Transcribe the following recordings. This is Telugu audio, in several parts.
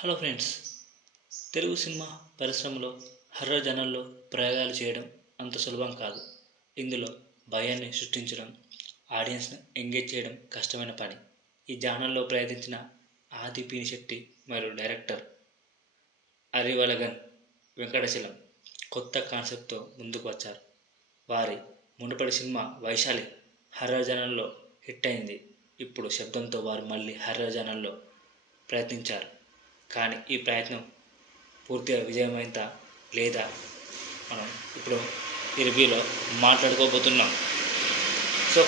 హలో ఫ్రెండ్స్, తెలుగు సినిమా పరిశ్రమలో హర్రర్ జనాల్లో ప్రయోగాలు చేయడం అంత సులభం కాదు. ఇందులో భయాన్ని సృష్టించడం, ఆడియన్స్ను ఎంగేజ్ చేయడం కష్టమైన పని. ఈ జానర్లో ప్రయత్నించిన ఆది పినిశెట్టి మరియు డైరెక్టర్ అరివలగన్ వెంకటచలం కొత్త కాన్సెప్ట్తో ముందుకు వచ్చారు. వారి మునుపటి సినిమా వైశాలి హర్రర్ జనాల్లో హిట్ అయింది. ఇప్పుడు శబ్దంతో వారు మళ్ళీ హర్రర్ జనాల్లో ప్రయత్నించారు. కానీ ఈ ప్రయత్నం పూర్తిగా విజయమైందా లేదా మనం ఇప్పుడు ఈ రివ్యూలో మాట్లాడుకోబోతున్నాం. సో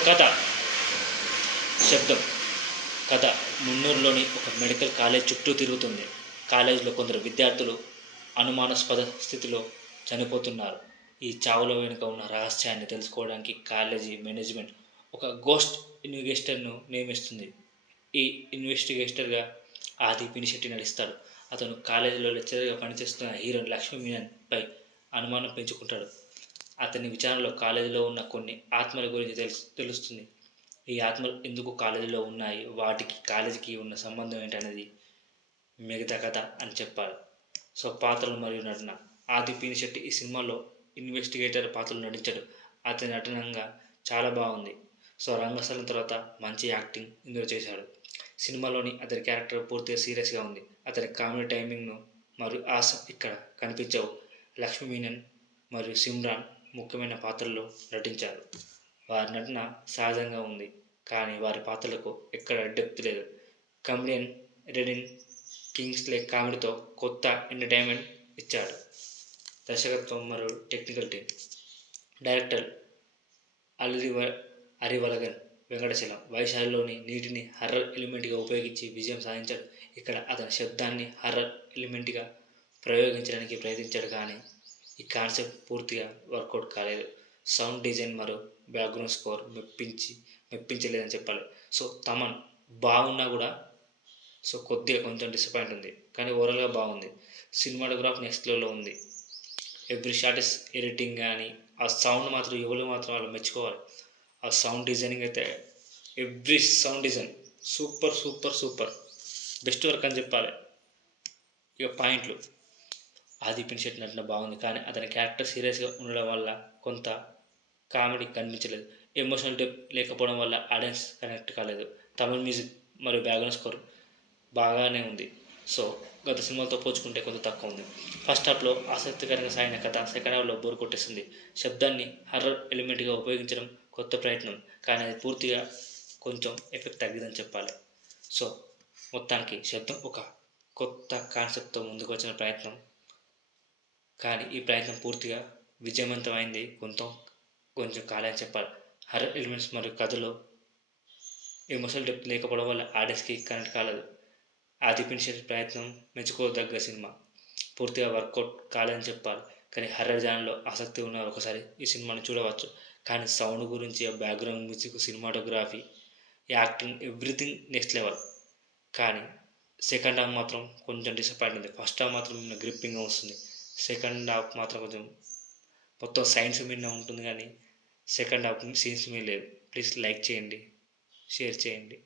శబ్దం కథ మున్నూరులోని ఒక మెడికల్ కాలేజ్ చుట్టూ తిరుగుతుంది. కాలేజీలో కొందరు విద్యార్థులు అనుమానాస్పద స్థితిలో చనిపోతున్నారు. ఈ చావుల వెనుక ఉన్న రహస్యాన్ని తెలుసుకోవడానికి కాలేజీ మేనేజ్మెంట్ ఒక గోస్ట్ ఇన్వెస్టిగేటర్ను నియమిస్తుంది. ఈ ఇన్వెస్టిగేటర్గా ఆది పినిశెట్టి నటిస్తాడు. అతను కాలేజీలో లెక్చరర్గా పనిచేస్తున్న హీరోయిన్ లక్ష్మీ మీనన్ పై అనుమానం పెంచుకుంటాడు. అతని విచారణలో కాలేజీలో ఉన్న కొన్ని ఆత్మల గురించి తెలుస్తుంది. ఈ ఆత్మలు ఎందుకు కాలేజీలో ఉన్నాయి, వాటికి కాలేజీకి ఉన్న సంబంధం ఏంటనేది మిగతా కథ అని చెప్పాలి. సో పాత్రలు మరియు నటన. ఆది పినిశెట్టి ఈ సినిమాలో ఇన్వెస్టిగేటర్ పాత్రలు నటించాడు. అతని నటనంగా చాలా బాగుంది. సో రంగస్థలం తర్వాత మంచి యాక్టింగ్ ఇందులో చేశాడు. సినిమాలోని అతని క్యారెక్టర్ పూర్తిగా సీరియస్గా ఉంది. అతని కామెడీ టైమింగ్ను మరియు ఆశ ఇక్కడ కనిపించవు. లక్ష్మీ మీనన్ మరియు సిమ్రాన్ ముఖ్యమైన పాత్రల్లో నటించారు. వారి నటన సహజంగా ఉంది, కానీ వారి పాత్రలకు ఎక్కడ డెప్త్ లేదు. కమెడియన్ రెడిన్ కింగ్స్లే కామెడీతో కొత్త ఎంటర్టైన్మెంట్ ఇచ్చాడు. దర్శకత్వం మరియు టెక్నికల్ టీం. డైరెక్టర్ అరివలగన్ వెంకటచలం వైశాలిలోని నీటిని హర్రర్ ఎలిమెంట్గా ఉపయోగించి విజయం సాధించాడు. ఇక్కడ అతని శబ్దాన్ని హర్రర్ ఎలిమెంట్గా ప్రయోగించడానికి ప్రయత్నించాడు, కానీ ఈ కాన్సెప్ట్ పూర్తిగా వర్కౌట్ కాలేదు. సౌండ్ డిజైన్ మరియు బ్యాక్గ్రౌండ్ స్కోర్ మెప్పించలేదని చెప్పాలి. సో తమన్ బాగున్నా కూడా కొద్దిగా కొంచెం డిసప్పాయింట్ ఉంది, కానీ ఓవరాల్గా బాగుంది. సినిమాటోగ్రాఫ్ నెక్స్ట్ లెవెల్లో ఉంది. ఎవ్రీ షాట్ ఇస్ ఎడిటింగ్ కానీ ఆ సౌండ్ మాత్రం ఎవరు మాత్రం వాళ్ళు మెచ్చుకోవాలి. ఆ సౌండ్ డిజైనింగ్ అయితే every sound design super super super best work అని చెప్పాలి. ఇక పాయింట్లు. ఆది పినిశెట్టి నటన బాగుంది, కానీ అతని క్యారెక్టర్ సీరియస్గా ఉండడం వల్ల కొంత కామెడీ కనిపించలేదు. ఎమోషనల్ డెప్త్ లేకపోవడం వల్ల ఆడియన్స్ కనెక్ట్ కాలేదు. తమిళ్ మ్యూజిక్ మరియు బ్యాక్గ్రౌండ్ స్కోర్ బాగానే ఉంది. సో గత సినిమాలతో పోల్చుకుంటే కొంత తక్కువ ఉంది. ఫస్ట్ హాఫ్లో ఆసక్తికరంగా సాగిన కథ సెకండ్ హాఫ్లో బోర్ కొట్టేస్తుంది. శబ్దాన్ని హర్రర్ ఎలిమెంట్గా ఉపయోగించడం కొత్త ప్రయత్నం, కానీ అది పూర్తిగా కొంచెం ఎఫెక్ట్ తగ్గిందని చెప్పాలి. సో మొత్తానికి శబ్దం ఒక కొత్త కాన్సెప్ట్తో ముందుకు వచ్చిన ప్రయత్నం, కానీ ఈ ప్రయత్నం పూర్తిగా విజయవంతమైంది కొంచెం కాలేదని చెప్పాలి. హర్రర్ ఎలిమెంట్స్ మరియు కథలో ఎమోషనల్ డెప్త్ లేకపోవడం వల్ల ఆడియన్స్కి కనెక్ట్ కాలేదు. ఆది పినిశెట్టి ప్రయత్నం మెచ్చుకోదగ్గ సినిమా, పూర్తిగా వర్కౌట్ కాలేదని చెప్పాలి. కానీ హర్రర్ జానర్లో ఆసక్తి ఉన్న ఒకసారి ఈ సినిమాని చూడవచ్చు. కానీ సౌండ్ గురించి, background music, cinematography, acting everything next level. కానీ సెకండ్ హాఫ్ మాత్రం కొంచెం డిసప్పాయింట్ ఉంది. ఫస్ట్ హాఫ్ మాత్రం గ్రిప్పింగ్గా వస్తుంది. సెకండ్ హాఫ్ మాత్రం కొంచెం మొత్తం సైన్స్ మీద ఉంటుంది, కానీ సెకండ్ హాఫ్ సీన్స్ మీద లేదు. ప్లీజ్ లైక్ చేయండి, షేర్ చేయండి.